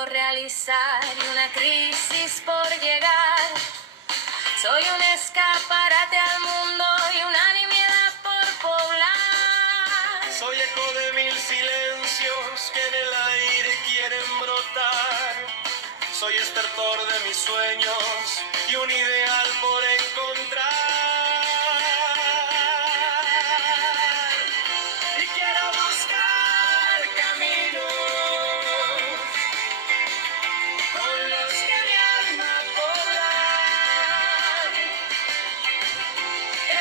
por realizar y una crisis por llegar. Soy un escaparate al mundo y una nimiedad por poblar. Soy eco de mil silencios que en el aire quieren brotar. Soy estertor de mis sueños y un ideal por encontrar. Y quiero buscar caminos con los que mi alma poblar.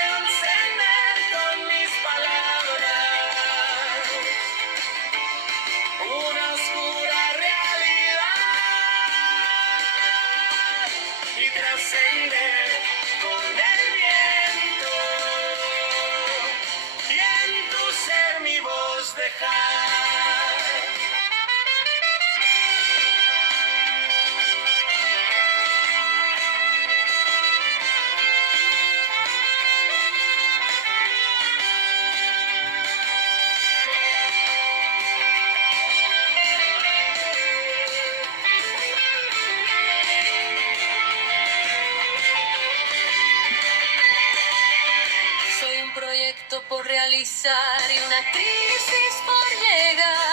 Encender con mis palabras una oscura realidad y trascender con el viento y en tu ser mi voz dejar. Soy un proyecto por realizar y una crisis por llegar.